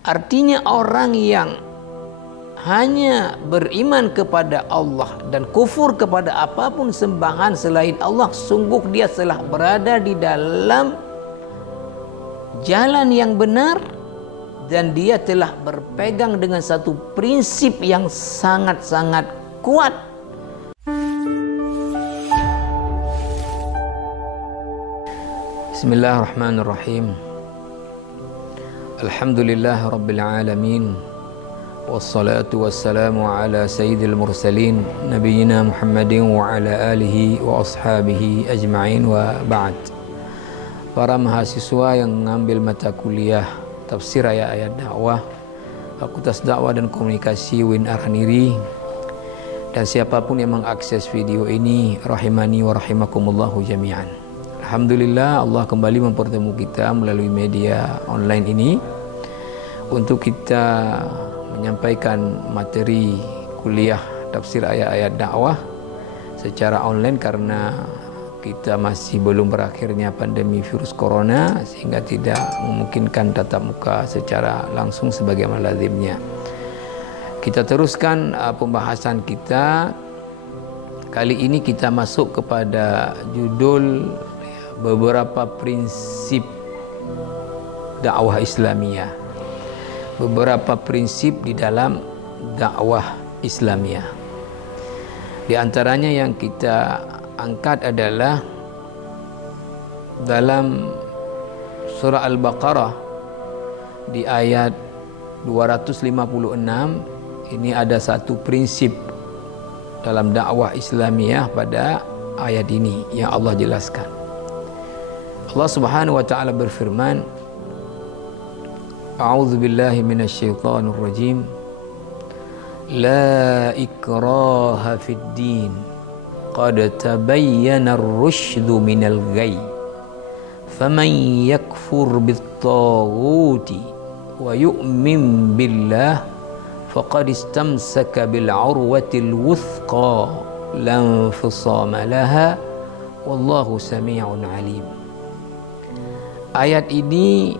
Artinya orang yang hanya beriman kepada Allah dan kufur kepada apapun sembahan selain Allah, sungguh dia telah berada di dalam jalan yang benar dan dia telah berpegang dengan satu prinsip yang sangat-sangat kuat. Bismillahirrahmanirrahim. Alhamdulillah Rabbil Alamin. Wassalatu wassalamu ala sayyidil mursalin Nabiyyina Muhammadin wa ala alihi wa ashabihi ajma'in wa ba'd. Para mahasiswa yang mengambil mata kuliah tafsir ayat-ayat dakwah Fakultas Dakwah dan Komunikasi UIN Araniri, dan siapapun yang mengakses video ini, rahimani wa rahimakumullahu jami'an. Alhamdulillah, Allah kembali mempertemukan kita melalui media online ini untuk kita menyampaikan materi kuliah tafsir ayat-ayat dakwah secara online karena kita masih belum berakhirnya pandemi virus corona, sehingga tidak memungkinkan tatap muka secara langsung sebagaimana lazimnya. Kita teruskan pembahasan kita. Kali ini kita masuk kepada judul beberapa prinsip dakwah Islamiyah. Beberapa prinsip di dalam dakwah Islamiyah. Di antaranya yang kita angkat adalah dalam surah Al-Baqarah di ayat 256. Ini ada satu prinsip dalam dakwah Islamiyah pada ayat ini yang Allah jelaskan. Allah Subhanahu wa taala berfirman, A'udzu billahi minasyaitonir rajim. La ikraha fid din. Qad tabayyana ar-rusydu minal ghayy. Faman yakfur bit-taghuti wa yu'min billah faqad istamsaka bil 'urwatil wuthqa la infisama laha wallahu samii'un 'alim. Ayat ini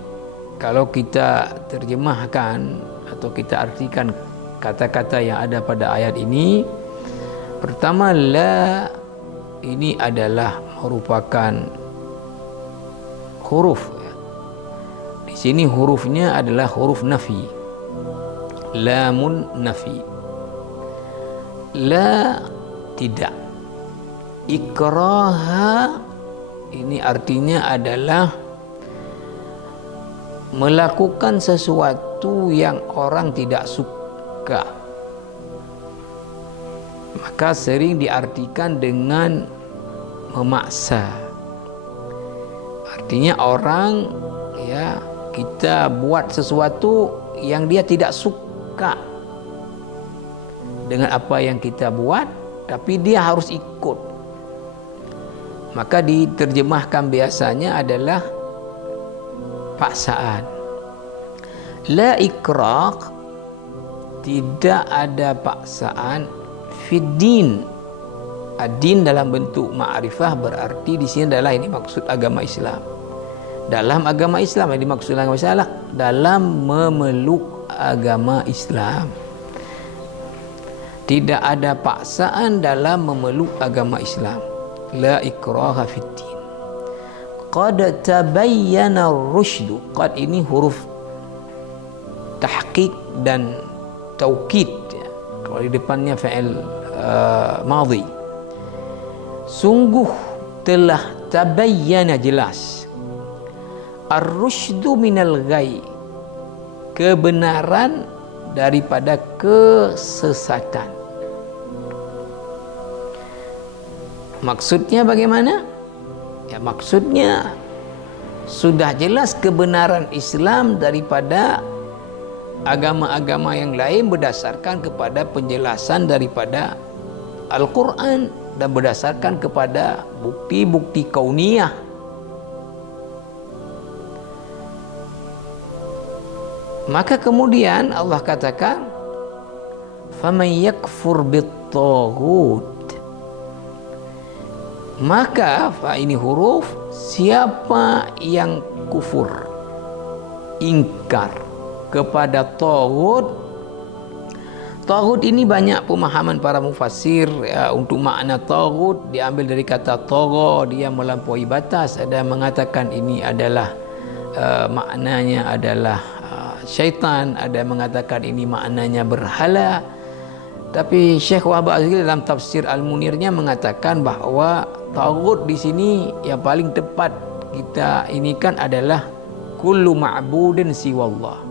kalau kita terjemahkan atau kita artikan kata-kata yang ada pada ayat ini, pertama, la ini adalah merupakan huruf. Di sini hurufnya adalah huruf nafi. Lamun nafi. La tidak. Ikraha ini artinya adalah melakukan sesuatu yang orang tidak suka, maka sering diartikan dengan memaksa. Artinya orang, ya, kita buat sesuatu yang dia tidak suka dengan apa yang kita buat, tapi dia harus ikut. Maka diterjemahkan biasanya adalah paksaan. La ikrah, tidak ada paksaan fiddin. Ad-din dalam bentuk ma'rifah berarti di sini adalah ini maksud agama Islam. Dalam agama Islam yang dimaksud agama Islam dalam memeluk agama Islam. Tidak ada paksaan dalam memeluk agama Islam. La ikraha fiddin. Qad tabayyana ar-rusydu. Qad ini huruf tahqiq dan taukid. Kalau di depannya fa'il madhi. Sungguh telah tabayyana, jelas. Ar-rusydu minal ghayy. Kebenaran daripada kesesatan. Maksudnya bagaimana? Ya, maksudnya sudah jelas kebenaran Islam daripada agama-agama yang lain berdasarkan kepada penjelasan daripada Al-Quran dan berdasarkan kepada bukti-bukti kauniyah. Maka kemudian Allah katakan, faman yakfur bit-taghut, maka fa ini huruf, siapa yang kufur, ingkar kepada taghut. Taghut ini banyak pemahaman para mufassir ya. Untuk makna taghut diambil dari kata tagha, dia melampaui batas. Ada yang mengatakan ini adalah maknanya adalah syaitan, ada yang mengatakan ini maknanya berhala. Tapi Syekh Wahab Azhari dalam tafsir Al-Munirnya mengatakan bahawa taghut di sini yang paling tepat kita ini kan adalah kullu ma'budin siwallah.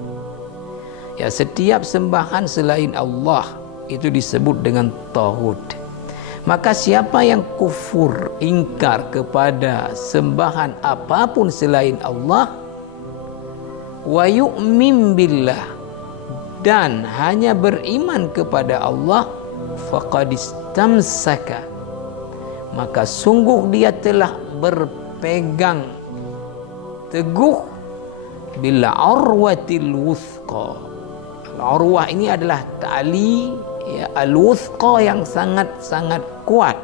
Ya, setiap sembahan selain Allah itu disebut dengan taghut. Maka siapa yang kufur, ingkar kepada sembahan apapun selain Allah, wa yu'min billah, dan hanya beriman kepada Allah, faqad istamsaka, maka sungguh dia telah berpegang teguh bil urwatil wuthqa. Al-urwah ini adalah tali ya, al-wuthqa yang sangat-sangat kuat.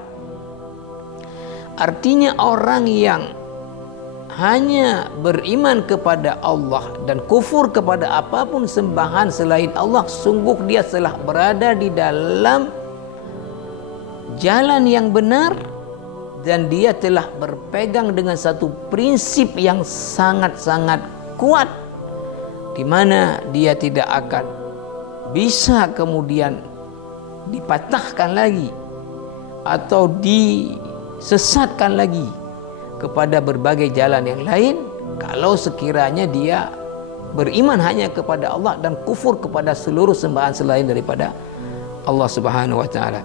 Artinya orang yang hanya beriman kepada Allah dan kufur kepada apapun sembahan selain Allah, sungguh dia telah berada di dalam jalan yang benar, dan dia telah berpegang dengan satu prinsip yang sangat-sangat kuat, di mana dia tidak akan bisa kemudian dipatahkan lagi atau disesatkan lagi kepada berbagai jalan yang lain, kalau sekiranya dia beriman hanya kepada Allah dan kufur kepada seluruh sembahan selain daripada Allah Subhanahu wa taala.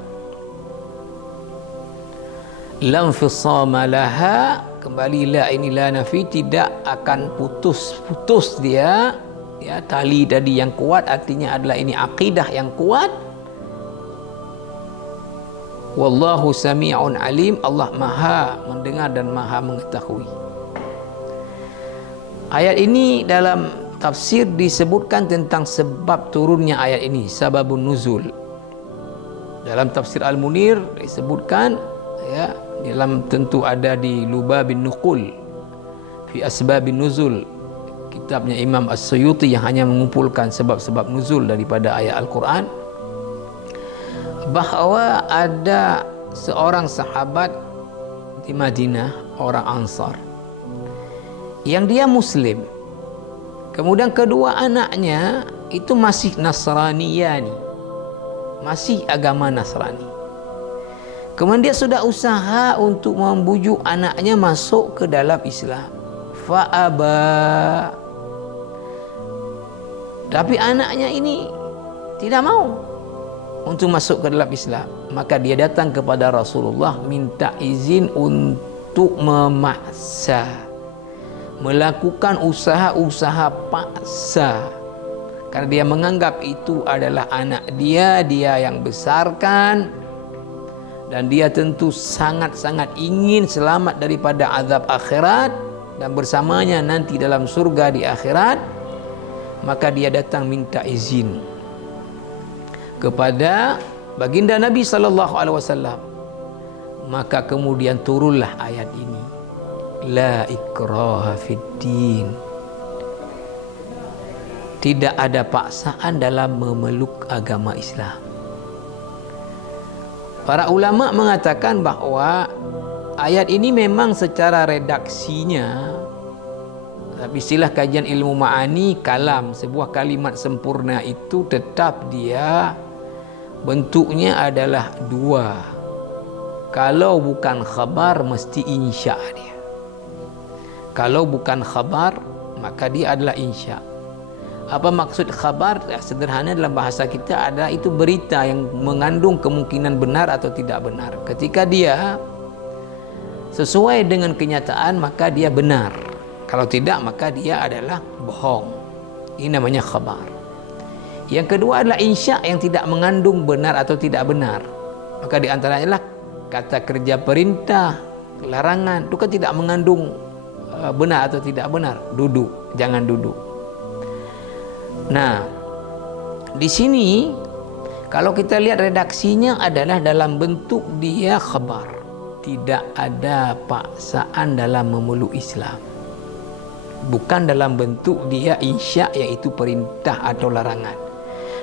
Lam fisama laha, kembali la ini la nafi, tidak akan putus-putus dia ya. Tali tadi yang kuat artinya adalah ini akidah yang kuat. Wallahu sami'un alim, Allah maha mendengar dan maha mengetahui. Ayat ini dalam tafsir disebutkan tentang sebab turunnya ayat ini, sababun nuzul. Dalam tafsir Al-Munir disebutkan ya, dalam tentu ada di Lubabin Nuqul fi asbabin nuzul, kitabnya Imam As-Suyuti yang hanya mengumpulkan sebab-sebab nuzul daripada ayat Al-Quran, bahawa ada seorang sahabat di Madinah, orang Ansar, yang dia Muslim. Kemudian kedua anaknya itu masih Nasraniyani, masih agama Nasrani. Kemudian dia sudah usaha untuk membujuk anaknya masuk ke dalam Islam. Fa'aba, tapi anaknya ini tidak mau untuk masuk ke dalam Islam. Maka dia datang kepada Rasulullah minta izin untuk memaksa, melakukan usaha-usaha paksa, karena dia menganggap itu adalah anak dia, dia yang besarkan, dan dia tentu sangat-sangat ingin selamat daripada azab akhirat dan bersamanya nanti dalam surga di akhirat. Maka dia datang minta izin kepada baginda Nabi SAW. Maka kemudian turunlah ayat ini, la ikraha fid din, tidak ada paksaan dalam memeluk agama Islam. Para ulama mengatakan bahawa ayat ini memang secara redaksinya, istilah kajian ilmu ma'ani, kalam, sebuah kalimat sempurna itu tetap dia bentuknya adalah dua. Kalau bukan khabar mesti insya dia. Kalau bukan khabar maka dia adalah insya. Apa maksud khabar? Sederhana dalam bahasa kita adalah itu berita yang mengandung kemungkinan benar atau tidak benar. Ketika dia sesuai dengan kenyataan maka dia benar. Kalau tidak maka dia adalah bohong. Ini namanya khabar. Yang kedua adalah insya yang tidak mengandung benar atau tidak benar. Maka di antaranya adalah kata kerja perintah, larangan, itu kan tidak mengandung benar atau tidak benar. Duduk, jangan duduk. Nah, di sini kalau kita lihat redaksinya adalah dalam bentuk dia khabar. Tidak ada paksaan dalam memeluk Islam. bukan dalam bentuk dia insya, yaitu perintah atau larangan.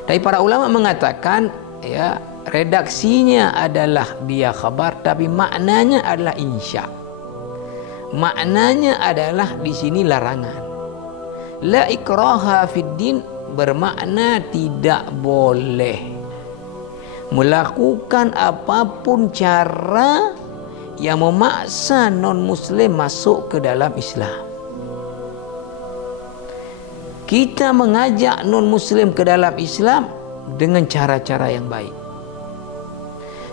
Tapi para ulama mengatakan ya, redaksinya adalah dia khabar, tapi maknanya adalah insya. Maknanya adalah di sini larangan. La ikraha fid din bermakna tidak boleh melakukan apapun cara yang memaksa non-muslim masuk ke dalam Islam. Kita mengajak non-muslim ke dalam Islam dengan cara-cara yang baik,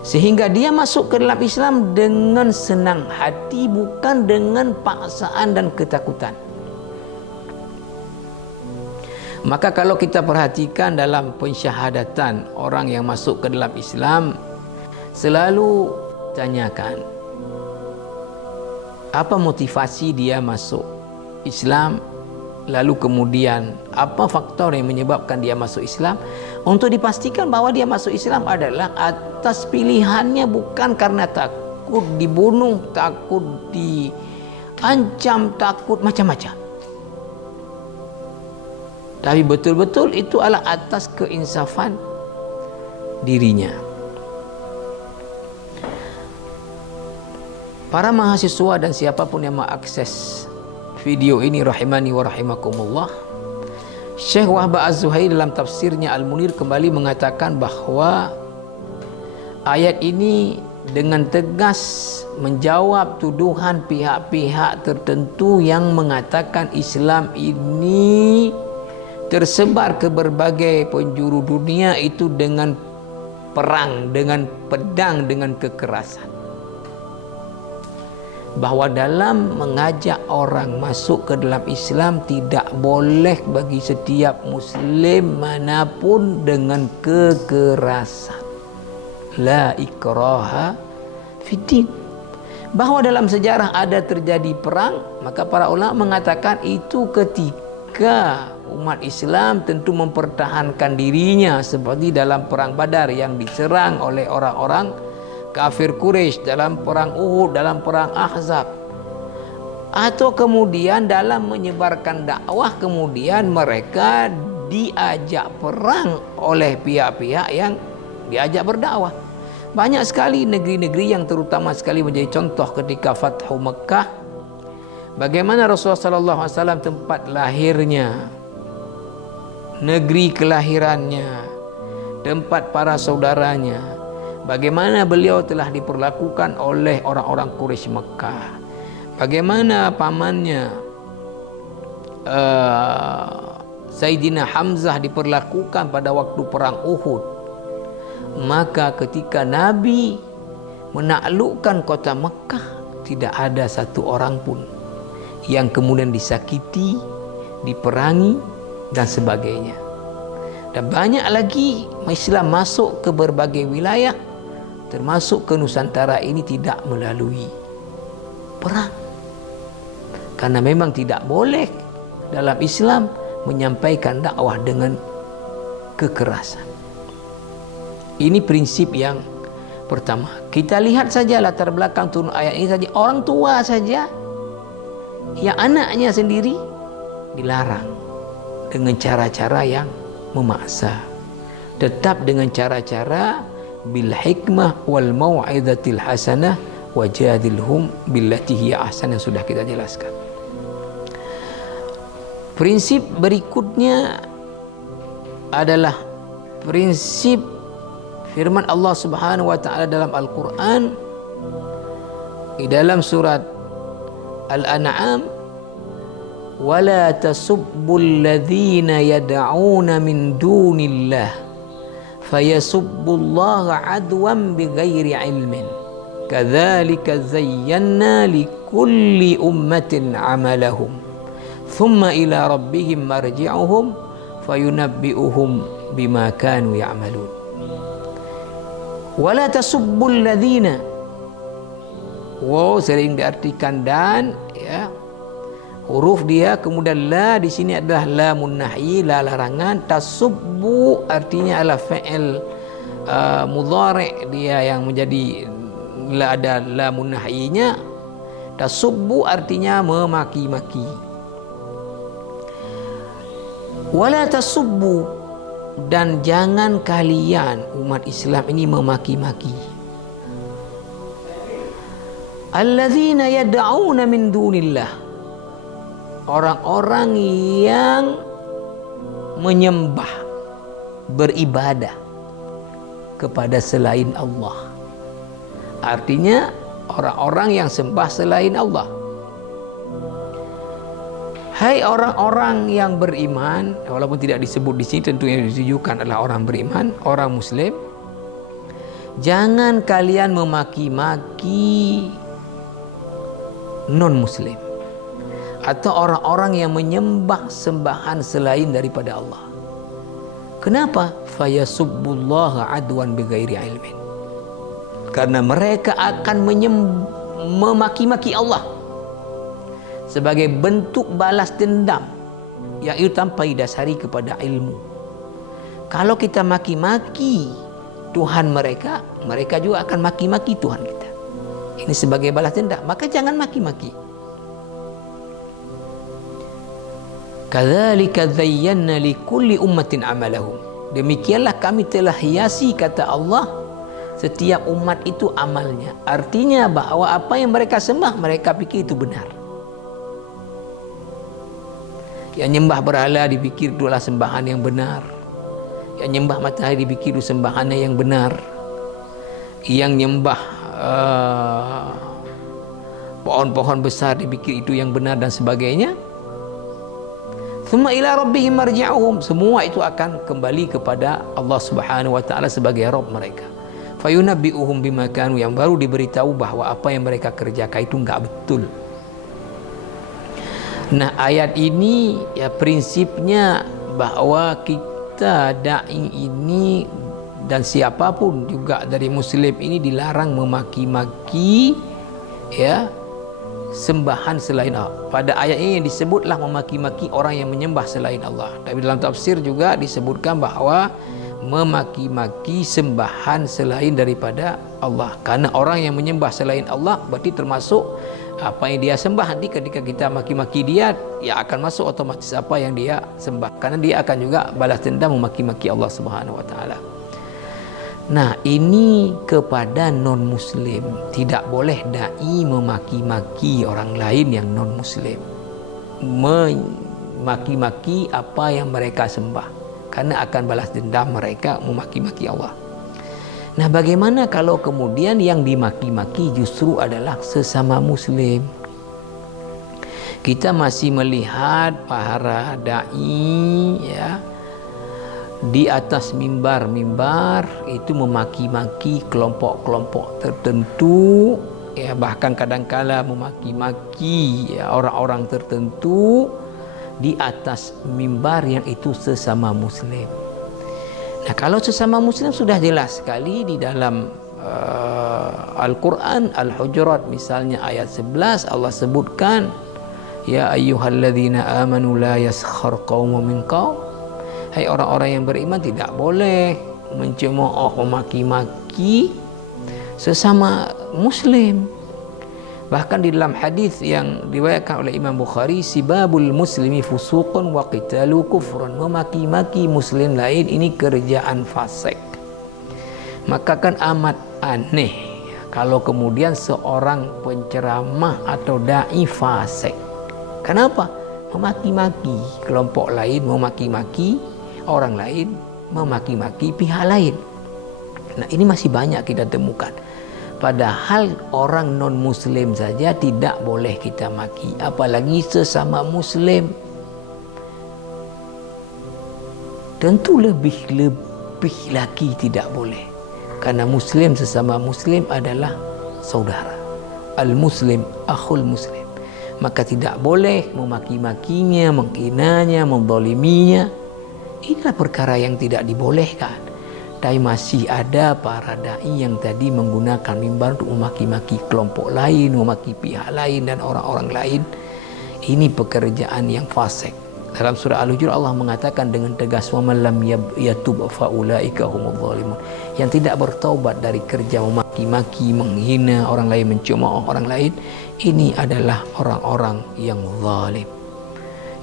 sehingga dia masuk ke dalam Islam dengan senang hati, bukan dengan paksaan dan ketakutan. Maka kalau kita perhatikan dalam pensyahadatan orang yang masuk ke dalam Islam, selalu tanyakan, apa motivasi dia masuk Islam, lalu kemudian apa faktor yang menyebabkan dia masuk Islam, untuk dipastikan bahwa dia masuk Islam adalah atas pilihannya, bukan karena takut dibunuh, takut diancam, takut macam-macam. Tapi betul-betul itu adalah atas keinsafan dirinya. Para mahasiswa dan siapapun yang mengakses video ini rahimani wa rahimakumullah, Syekh Wahbah Az-Zuhaili dalam tafsirnya Al-Munir kembali mengatakan bahwa ayat ini dengan tegas menjawab tuduhan pihak-pihak tertentu yang mengatakan Islam ini tersebar ke berbagai penjuru dunia itu dengan perang, dengan pedang, dengan kekerasan. Bahwa dalam mengajak orang masuk ke dalam Islam tidak boleh bagi setiap muslim manapun dengan kekerasan. La ikraha fiddin. Bahwa dalam sejarah ada terjadi perang, maka para ulama mengatakan itu ketika umat Islam tentu mempertahankan dirinya, seperti dalam perang Badar yang diserang oleh orang-orang kafir Quraisy, dalam perang Uhud, dalam perang Ahzab, atau kemudian dalam menyebarkan dakwah kemudian mereka diajak perang oleh pihak-pihak yang diajak berdakwah. Banyak sekali negeri-negeri yang terutama sekali menjadi contoh ketika Fathu Mekah, bagaimana Rasulullah SAW tempat lahirnya, negeri kelahirannya, tempat para saudaranya, bagaimana beliau telah diperlakukan oleh orang-orang Quraisy Mekah, bagaimana pamannya Sayyidina Hamzah diperlakukan pada waktu perang Uhud. Maka ketika Nabi menaklukkan kota Mekah, tidak ada satu orang pun yang kemudian disakiti, diperangi dan sebagainya. Dan banyak lagi Islam masuk ke berbagai wilayah, termasuk ke Nusantara ini, tidak melalui perang. Karena memang tidak boleh dalam Islam menyampaikan dakwah dengan kekerasan. Ini prinsip yang pertama. Kita lihat saja latar belakang turun ayat ini saja. Orang tua saja yang anaknya sendiri dilarang dengan cara-cara yang memaksa. Tetap dengan cara-cara bil hikmah wal mau'izatil hasanah wajadilhum billati hiya ahsan, yang sudah kita jelaskan. Prinsip berikutnya adalah prinsip firman Allah Subhanahu wa taala dalam Al-Qur'an di dalam surat Al-An'am, wala tasubbul ladzina yad'una min dunillah fayasubbullaha adwan bighairi ilmin kadzalika zayyana likulli ummatin amalahum thumma ila rabbihim marji'uhum fayunabbi'uhum bima kanu ya'malun. Wala tasubbul ladzina, wow sering diartikan dan, ya, huruf dia kemudian la di sini adalah lamun nahyi, la larangan. Tasubbu artinya adalah fi'il mudhari' dia yang menjadi la, ada lamun nahyinya. Tasubbu artinya memaki-maki. Wala tasubbu, dan jangan kalian umat Islam ini memaki-maki alladzina yad'una min dunillah, orang-orang yang menyembah, beribadah kepada selain Allah. Artinya orang-orang yang sembah selain Allah. Hai orang-orang yang beriman, walaupun tidak disebut di sini, tentu yang ditujukan adalah orang beriman, orang Muslim. Jangan kalian memaki-maki non-Muslim atau orang-orang yang menyembah sembahan selain daripada Allah. Kenapa? Fayasubbullaha adwan bighairi ilmin. Karena mereka akan memaki-maki Allah sebagai bentuk balas dendam yang itu tanpa didasari kepada ilmu. Kalau kita maki-maki Tuhan mereka, mereka juga akan maki-maki Tuhan kita. Ini sebagai balas dendam, maka jangan maki-maki. Kadzalika zayyana likulli ummatin amalahum. Demikianlah kami telah hiasi, kata Allah, setiap umat itu amalnya. Artinya bahwa apa yang mereka sembah, mereka pikir itu benar. Yang nyembah berhala dipikir itulah sembahan yang benar. Yang nyembah matahari dipikir itu sembahannya yang benar. Yang nyembah pohon-pohon besar dipikir itu yang benar dan sebagainya. Tsumma ila rabbihim marji'uhum. Semua itu akan kembali kepada Allah Subhanahu wa taala sebagai Rabb mereka. Fayunabbi'uhum bima kanu, yang baru diberitahu bahwa apa yang mereka kerjakan itu enggak betul. Nah, ayat ini ya prinsipnya bahwa kita dai ini dan siapapun juga dari Muslim ini dilarang memaki-maki ya sembahan selain Allah. Pada ayat ini disebutlah memaki-maki orang yang menyembah selain Allah. Tapi dalam tafsir juga disebutkan bahwa memaki-maki sembahan selain daripada Allah. Karena orang yang menyembah selain Allah berarti termasuk apa yang dia sembah. Nanti ketika kita maki-maki dia, ya akan masuk otomatis apa yang dia sembah. Karena dia akan juga balas dendam memaki-maki Allah Subhanahu wa taala. Nah, ini kepada non-muslim. Tidak boleh dai memaki-maki orang lain yang non-muslim, memaki-maki apa yang mereka sembah, karena akan balas dendam mereka memaki-maki Allah. Nah, bagaimana kalau kemudian yang dimaki-maki justru adalah sesama Muslim? Kita masih melihat para dai ya di atas mimbar-mimbar itu memaki-maki kelompok-kelompok tertentu, ya bahkan kadang-kala memaki-maki ya orang-orang tertentu di atas mimbar yang itu sesama Muslim. Nah, kalau sesama Muslim sudah jelas sekali di dalam Al-Quran Al-Hujurat misalnya ayat 11 Allah sebutkan, ya ayyuhalladzina amanu la yaskhar qaumun min qaum. Hai orang-orang yang beriman, tidak boleh mencemooh, memaki-maki sesama Muslim. Bahkan di dalam hadis yang diriwayatkan oleh Imam Bukhari, sibabul muslimi fusuqun wa qitalu kufrun, memaki-maki muslim lain ini kerjaan fasik. Maka kan amat aneh kalau kemudian seorang penceramah atau dai fasik. Kenapa? Memaki-maki kelompok lain, memaki-maki orang lain, memaki-maki pihak lain. Nah, ini masih banyak kita temukan. Padahal orang non-muslim saja tidak boleh kita maki, apalagi sesama muslim. Tentu lebih lagi tidak boleh. Karena muslim sesama muslim adalah saudara. Al-muslim akhul muslim. Maka tidak boleh memaki-makinya, menghinanya, menzaliminya. Inilah perkara yang tidak dibolehkan. Tapi masih ada para dai yang tadi menggunakan mimbar untuk memaki-maki kelompok lain, memaki pihak lain dan orang-orang lain. Ini pekerjaan yang fasik. Dalam surah Al-Hujurat Allah mengatakan dengan tegas, wa man lam yatub fa ulaika humudz zalimun. Yang tidak bertaubat dari kerja memaki-maki, menghina orang lain, mencemooh orang lain, ini adalah orang-orang yang zalim.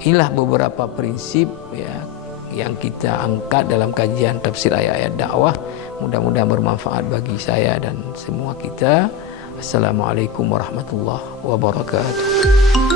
Inilah beberapa prinsip ya yang kita angkat dalam kajian tafsir ayat-ayat dakwah. Mudah-mudahan bermanfaat bagi saya dan semua kita. Assalamualaikum warahmatullahi wabarakatuh.